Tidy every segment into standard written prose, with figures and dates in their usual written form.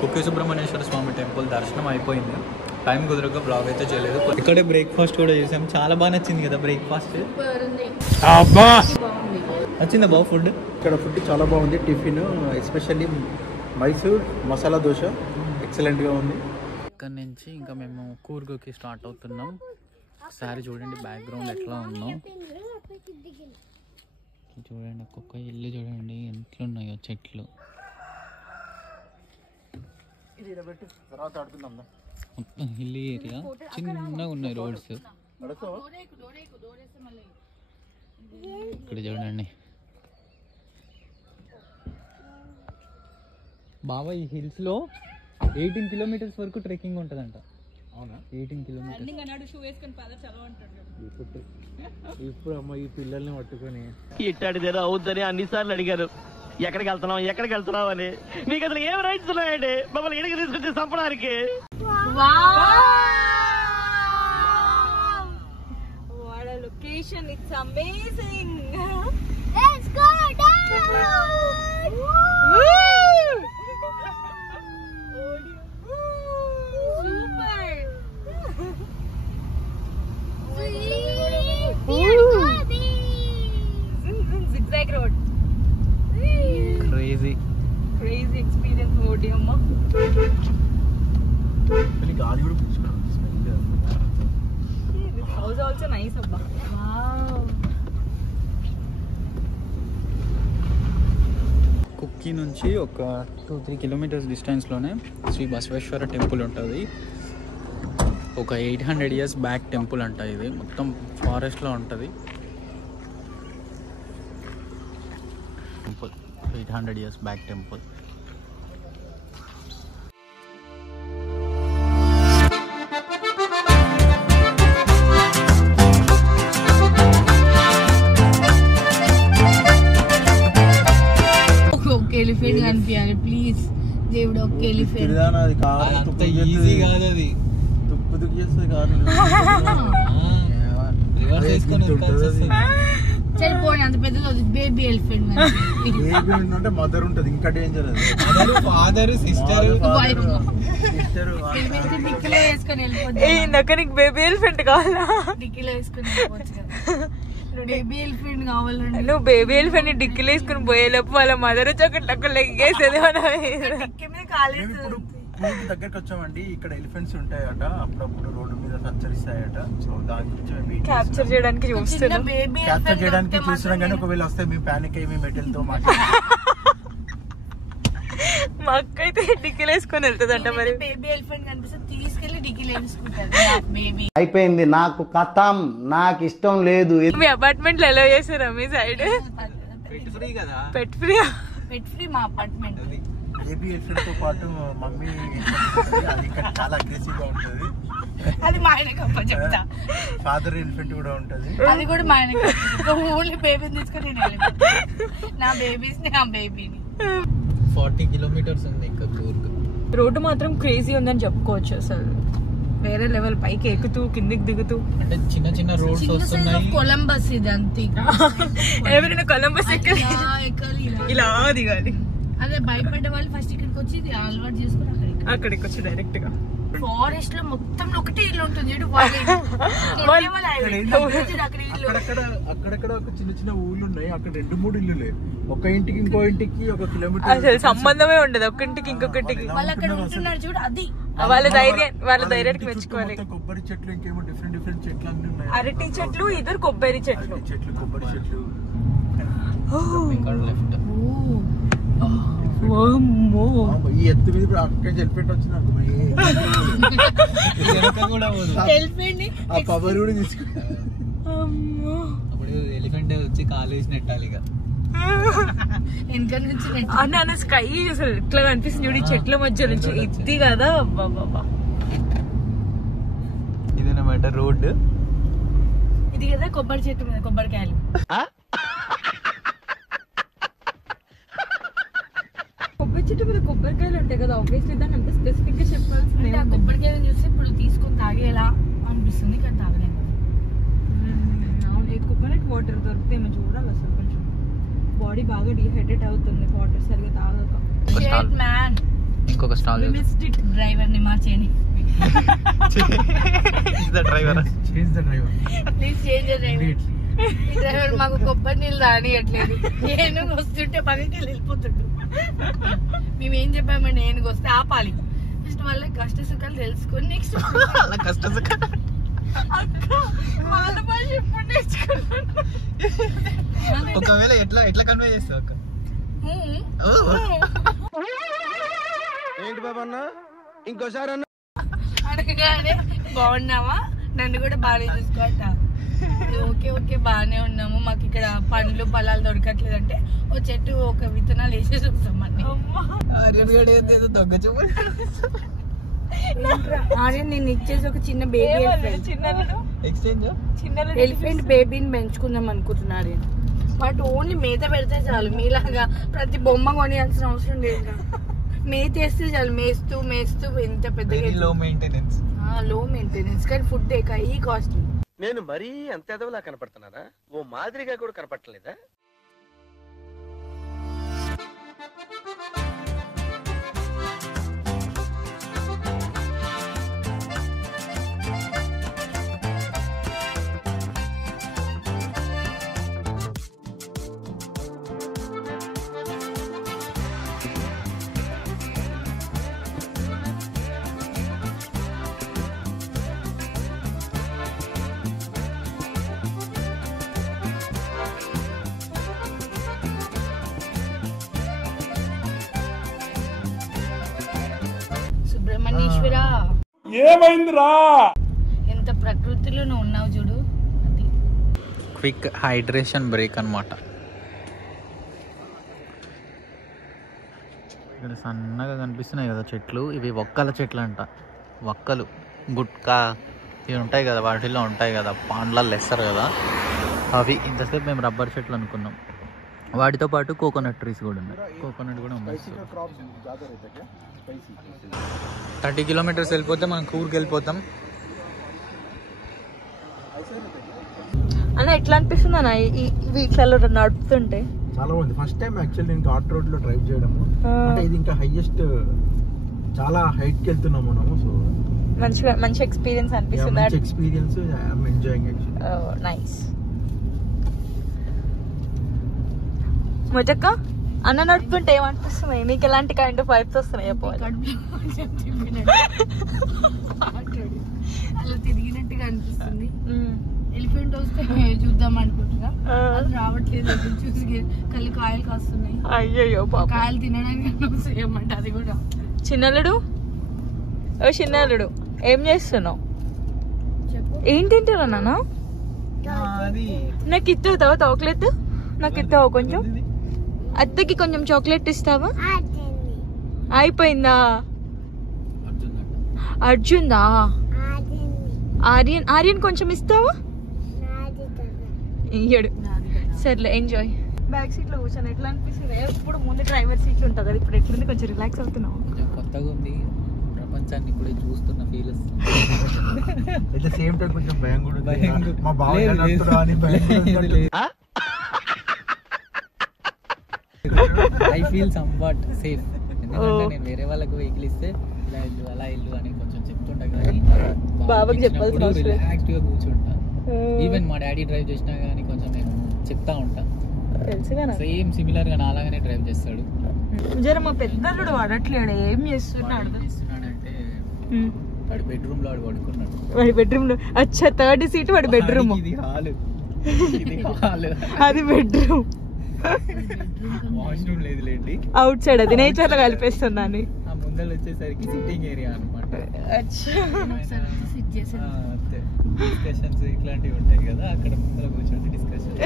కుక్కే సుబ్రహ్మణ్యేశ్వర స్వామి temple దర్శనం అయిపోయింది. Time కుదరక బ్లాగ్ అయితే చేయలేదు. ఇక్కడే బ్రేక్ఫాస్ట్ కూడా చేసాం. చాలా బాగా నచ్చింది కదా బ్రేక్ఫాస్ట్. నచ్చిందా బాబు ఫుడ్? ఇక్కడ ఫుడ్ చాలా బాగుంది. టిఫిన్ ఎస్పెషల్లీ మైసూర్ మసాలా దోశ ఎక్సలెంట్గా ఉంది. ఇక్కడ నుంచి ఇంకా మేము కూర్గుకి స్టార్ట్ అవుతున్నాం. ఒకసారి చూడండి బ్యాక్గ్రౌండ్ ఎట్లా ఉందో చూడండి. ఒక్కొక్క ఇల్లు చూడండి ఎట్లున్నాయో చెట్లు. మొత్తం హిల్లీ ఏరియా, చిన్నగా ఉన్నాయి రోడ్స్. ఇక్కడ చూడండి బాబా, ఈ హిల్స్ లో 18 కిలోమీటర్స్ వరకు ట్రెక్కింగ్ ఉంటుందంట. అవునా? 18 కిలోమీటర్స్. ఇప్పుడు అమ్మ ఈ పిల్లల్ని పట్టుకొని ఇట్టాడిదేదో అవుద్దని అన్నిసార్లు అడిగారు, ఎక్కడికి వెళ్తున్నావు అని. మీకు అసలు ఏం రైట్స్ ఉన్నాయండి మమ్మల్ని ఇడికి తీసుకొచ్చి చంపడానికి? What a location, it's amazing. Let's go down. Super. Zigzag road. Crazy experience mode amma. గాలి కూడా పుచ్చుకోవాలి. This house also nice abba. Wow. Cookie నుంచి ఒక 2-3 కిలోమీటర్స్ డిస్టెన్స్లోనే శ్రీ బసవేశ్వర టెంపుల్ ఉంటుంది. ఒక 800 years బ్యాక్ టెంపుల్ అంట. ఇది మొత్తం ఫారెస్ట్లో ఉంటుంది. Temple 800 years back temple. Elephant కనిపించాలి ప్లీజ్ దేవుడు. ఒక్క ఎలిఫెంట్ అంత ఈజీ కాదు అది. తుప్పు చేస్తుంది కాదు. సరిపోయి అంత పెద్దది బేబీ ఎలిఫెంట్ అంటే మదర్ ఉంటుంది, ఇంకా డేంజర్. అది ఫాదర్ సిస్టర్ డిక్కీలో వేసుకొని వెళ్ళిపోతుంది. బేబీ ఎలిఫెంట్ కావాలా? డిక్కీలో వేసుకొని వెళ్ళిపోవచ్చు కదా. బేబీ ఎలిఫెంట్ కావాలండి. నువ్వు బేబీ ఎలిఫెంట్ డిక్కీలో వేసుకుని పోయేలోపు వాళ్ళ మదర్ వచ్చి అక్కడ లెగ్గేసేది. దగ్గరకు వచ్చామండి. ఇక్కడ ఎలిఫెంట్స్ ఉంటాయట, అప్పుడప్పుడు రోడ్డు మీద సంచరిస్తాయట. సో దాని గురించి క్యాప్చర్ చేయడానికి చూస్తున్నాం. క్యాప్చర్ చేయడానికి చూస్తున్నాం కానీ ఒకవేళ వస్తే మేము ప్యానిక్ అయ్యి మేము మెటల్తో మా అక్క అయితే డిక్కీలో వేసుకొని వెళ్తుందంట. మరి బేబీ ఎలిఫెంట్ కనిపిస్తే తీసుకెళ్లి డిక్కీలో వేసుకుంటారు. బేబీ అయిపోయింది, నాకు కథం, నాకు ఇష్టం లేదు. మీ అపార్ట్మెంట్ లో ఎలా చేసారా మీ సైడ్? పెట్ ఫ్రీ కదా. పెట్ ఫ్రీ? పెట్ ఫ్రీ మా అపార్ట్మెంట్. బేబీ ఎలిఫెంట్ తో పాటు మమ్మీ అది ఇక్కడ చాలా అగ్రెసివ్ గా ఉంటది. అది మా ఆయన గొప్ప చెప్తా. ఫాదర్ ఎలిఫెంట్ కూడా ఉంటది, అది కూడా మా ఆయన. ఓన్లీ బేబీని తీసుకొని నా బేబీస్ ని, ఆ బేబీని. 40 కిలోమీటర్స్ ఉంది ఇంకా కూర్గ్. రోడ్డు మాత్రం క్రేజీ ఉందని చెప్పుకోవచ్చు. అసలు వేరే లెవెల్. పైకి ఎక్కుతూ కిందికి దిగుతూ, అంటే చిన్న చిన్న రోడ్స్ వస్తున్నాయి. కొలంబస్ ఇది అంతే. ఎవరైనా కొలంబస్ ఎక్కాలి, ఇలా దిగాలి. అదే భయపడ్డ వాళ్ళు ఫస్ట్ ఇక్కడికి వచ్చి అలవాటు చేసుకుని అక్కడికి వచ్చి డైరెక్ట్ గా. ఫారెస్ట్ లో మొత్తం ఒకటే ఇల్లు ఉంటుంది. అక్కడక్కడ ఒక చిన్న చిన్న ఊళ్ళు ఉన్నాయి. అక్కడ 2-3 ఇల్లులే. ఒక ఇంటికి ఇంకో ఇంటికి 1 కిలోమీటర్ అసలు సంబంధమే ఉండదు ఒకటికి ఇంకొకటికి. వాళ్ళు అక్కడ ఉంటున్నారు చూడు, అది వాళ్ళ ధైర్యానికి మెచ్చుకోవాలి. కొబ్బరి చెట్లు, ఇంకేమో డిఫరెంట్ చెట్లు అన్ని ఉన్నాయి. అరటి చెట్లు, ఇద్దరు కొబ్బరి చెట్లు. కొబ్బరి చెట్లు. ఈ ఎత్తు మీద ఇప్పుడు అక్కడి నుంచి ఎలిఫెంట్ వచ్చింది. ఆ పవర్ కూడా తీసుకుంటా. అప్పుడు ఎలిఫెంట్ వచ్చి కాలు వేసి నెట్టాలి ఇక. అన్న స్కై అసలు ఇట్లా కనిపిస్తుంది చూడు, చెట్ల మధ్య నుంచి. ఇది కదా ఇదన్నమాట రోడ్డు. ఇది కదా కొబ్బరి చెట్టు మీద కొబ్బరికాయలు. కొబ్బరి చెట్టు మీద కొబ్బరికాయలు ఉంటాయి కదా. ఆబ్వియస్లీ దాన్ని అంత స్పెసిఫిక్ గా చెప్పాల్సింది. ఆ కొబ్బరికాయలు చూస్తే ఇప్పుడు తీసుకొని తాగేలా అనిపిస్తుంది, కానీ తాగలేము. అవును, కోకోనట్ వాటర్ దొరికితే మేము చూడాలి. అసలు కొంచెం బాడీ బాగా డిహైడ్రేట్ అవుతుంది వాటర్ సరిగా తాగక. మ్యాన్ ఇంకొక స్టాల్ డ్రైవర్ ని మార్చేయండి driver change the driver please change driver. ఈ డ్రైవర్ మాకు కొబ్బరి నీళ్ళు రానియట్లేదు. ఏనుగు వస్తుంటే పనికి వెళ్ళిపోతుండు. మేమేం చెప్పామండి, ఏనుగు వస్తే ఆపాలి. ఫస్ట్ వాళ్ళ కష్ట సుఖాలు తెలుసుకొని నెక్స్ట్ కష్ట వాళ్ళ భాష ఎప్పుడు నేర్చుకున్నాను. ఒకవేళ ఎట్లా కన్వే చేస్తావు అక్క? ఏంటి బాబా అన్న ఇంకోసారి అన్న అనగానే బాగున్నావా, నన్ను కూడా బాగానే చూసుకోవట. ఓకే ఓకే బాగానే ఉన్నాము, మాకు ఇక్కడ పండ్లు పొలాలు దొరకట్లేదు అంటే ఓ చెట్టు ఒక విత్తనాలు వేసేసి వస్తాం. ఆర్యన్ నేను ఇచ్చేసి ఒక చిన్న బేబీ ఎలిఫెంట్ బేబీని పెంచుకుందాం అనుకుంటున్నారు. బట్ ఓన్లీ మేత పెడితే చాలు, మీలాగా ప్రతి బొమ్మ కొనియాల్సిన అవసరం లేదు. మేత వేస్తే చాలు, మేస్తూ మేస్తూ ఎంత పెద్దగా లో మెయింటెనెన్స్. లో మెయింటెనెన్స్ కానీ ఫుడ్ హై కాస్ట్లీ. నేను మరీ అంత ఎదవలా కనపడుతున్నారా? ఓ మాదిరిగా కూడా కనపడలేదా? సుబ్రహ్మణ్యేశ్వర ఏమైందిరా? ఎంత ప్రకృతిలో నువ్వు ఉన్నావు చూడు. అది క్విక్ హైడ్రేషన్ బ్రేక్ అన్నమాట. ఇక్కడ సన్నగా కనిపిస్తున్నాయి కదా చెట్లు, ఇవి వక్కల చెట్లు అంట. వక్కలు గుట్కా ఇవి ఉంటాయి కదా, వాటిల్లో ఉంటాయి కదా పాండ్లలో వేస్తారు కదా అవి. ఇంతసేపు మేము రబ్బర్ చెట్లు అనుకున్నాం, వాటితో పాటు కోకోనట్ ట్రీస్ కూడా ఉన్నాయి. కోకోనట్ కూడా ఉన్నాయి. 30 కిలోమీటర్స్ వెళ్ళిపోతే మనం కూర్కి వెళ్ళిపోతాం. అన్న ఎట్లా అనిపిస్తుంది అన్న వీటిలలో నడుపుతుంటే? చాలా బాగుంది. ఫస్ట్ టైం యాక్చువల్లీ నేను ఘాట్ రోడ్ లో డ్రైవ్ చేయడము. అంటే ఇది ఇంకా హైయెస్ట్, చాలా హైట్ కి వెళ్తున్నాం మనము. సో మంచి ఎక్స్పీరియన్స్ అనిపిస్తుంది. మంచి experience, I'm enjoying actually. Nice. మొదక్క అన్న నడుపుతుంటే ఏమనిపిస్తున్నాయి నీకు? ఎలాంటి కైండ్ ఆఫ్ వైబ్స్ వస్తున్నాయి? అలా తిరిగినట్టుగా అనిపిస్తుంది. ఎలిఫెంట్ వస్తే చూద్దాం అనుకుంటున్నా, అది రావట్లేదు. చూసి కళ్ళు కాయలు కాస్తున్నాయి. అయ్యో కాయలు తినడానికి చేయమంట. అది కూడా చిన్నలుడు, ఓ చిన్నలుడు ఏం చేస్తున్నావు? ఏం తింటారా నాన్న? నాకు ఇస్తావా చాక్లెట్? నాకు ఇస్తావా కొంచెం? అత్తకి కొంచెం చాక్లెట్ ఇస్తావా? అయిపోయిందా? అర్జున్దా? ఆర్యన్ కొంచెం ఇస్తావా? ఇయ్యడు. సర్లే ఎంజాయ్. బ్యాక్ సీట్ లో కూర్చొని ఎట్లా అనిపిస్తుంది? ఎప్పుడు ముందు డ్రైవర్ సీట్ ఉంటుంది కదా, ఇప్పుడు ఎట్లుంది? కొంచెం రిలాక్స్ అవుతున్నావు? కొత్తగా ఉంది, ప్రపంచాన్ని కూడా చూస్తున్న ఫీల్ వస్తుంది. సేమ్ టైం కొంచెం భయం కూడా ఉంది. భయం మా బావ అని భయం. ఐ ఫీల్ సమ్వాట్ సేఫ్, ఎందుకంటే నేను వేరే వాళ్ళకు వెహికల్ ఇస్తే ఇలా ఇల్లు అలా ఇల్లు అని కొంచెం చెప్తుంటా, కానీ బాబాకి చెప్పాల్సిన అవసరం లేదు. రిలాక్స్డ్ గా కూర్చుంటా. ఈవెన్ మా డాడీ డ్రైవ్ చేసినా కానీ కొంచెం నేను చెప్తా ఉంటా. సేమ్ సిమిలర్ గా నాలాగానే డ్రైవ్ చేస్తాడు. జర మా పెద్దలుడు వాడట్లేడు, ఏం చేస్తున్నాడు? చేస్తున్నాడంటే వాడి బెడ్రూమ్ లో వాడు పడుకున్నాడు. వాడి బెడ్రూమ్ లో అచ్చా, థర్డ్ సీట్ వాడి బెడ్రూమ్. ఇది హాల్, ఇది హాల్, అది బెడ్రూమ్. వాష్రూమ్ లేదు లేండి, అవుట్ సైడ్. అది నేచర్ లో కలిపేస్తుందని. ఆ ముందర వచ్చేసరికి సిట్టింగ్ ఏరియా అనమాట. డిస్కషన్స్ ఇట్లాంటివి ఉంటాయి కదా, అక్కడ ముందర కూర్చొని డిస్కషన్.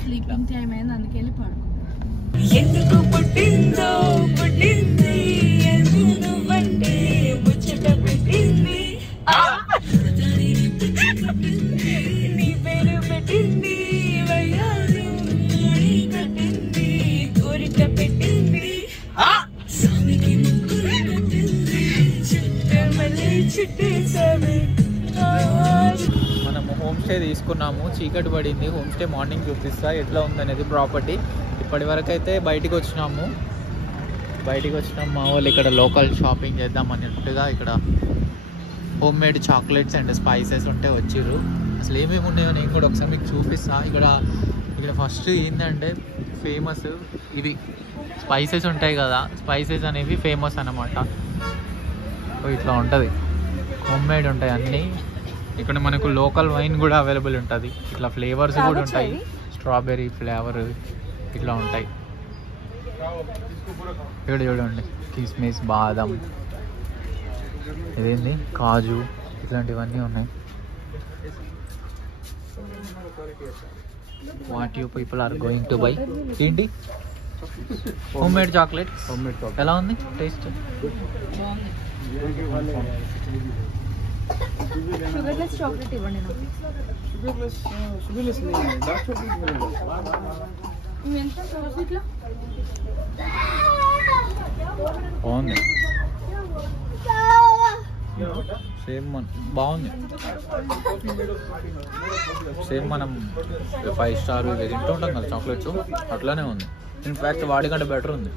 స్లీపింగ్ టైం అయింది, అందుకే వెళ్ళి పడుకుంటాం. ఎందుకు పుట్టిందో పుట్టింది, ఎందుకంటే ముచ్చట పెట్టింది, నీ పేరు పెట్టింది, వయ్యారు కట్టింది, కోరిక పెట్టింది, స్వామికి ముగ్గురు పెట్టింది, చుట్టమల్లి చుట్టేసామి. మనము హోమ్ స్టే తీసుకున్నాము, చీకటి పడింది. హోమ్ స్టే మార్నింగ్ చూపిస్తా ఎట్లా ఉందనేది ప్రాపర్టీ. ఇప్పటి వరకు అయితే బయటికి వచ్చినాము, బయటికి వచ్చినాం మా వాళ్ళు ఇక్కడ లోకల్ షాపింగ్ చేద్దాం అన్నట్టుగా ఇక్కడ home made chocolates and spices ఉంటే వచ్చిర్రు. అసలు ఏమేమి ఉన్నాయో నేను కూడా ఒకసారి మీకు చూపిస్తా. ఇక్కడ ఫస్ట్ ఏంటంటే ఫేమస్ ఇవి స్పైసెస్ ఉంటాయి కదా, స్పైసెస్ అనేవి ఫేమస్ అన్నమాట. ఇట్లా ఉంటుంది, హోమ్ మేడ్ ఉంటాయి అన్నీ. ఇక్కడ మనకు లోకల్ వైన్ కూడా అవైలబుల్ ఉంటుంది. ఇట్లా ఫ్లేవర్స్ కూడా ఉంటాయి, స్ట్రాబెర్రీ ఫ్లేవర్ ఇట్లా ఉంటాయి. ఇక్కడ చూడండి కిస్మిస్, బాదం, ఇదేంటి కాజు, ఇట్లాంటివన్నీ ఉన్నాయి. What you people are going to buy. ఏంటి హోమ్ మేడ్ చాక్లెట్. ఎలా ఉంది టేస్ట్? షుగర్లెస్ చాక్లెట్ ఇవ్వండి నాకు. బాగుంది, సేమ్ బాగుంది. సేమ్ మనం 5 స్టార్ ఇవి తింటూ ఉంటాం కదా చాక్లెట్స్, అట్లానే ఉంది. ఇన్ఫ్యాక్ట్ వాడికంటే బెటర్ ఉంది.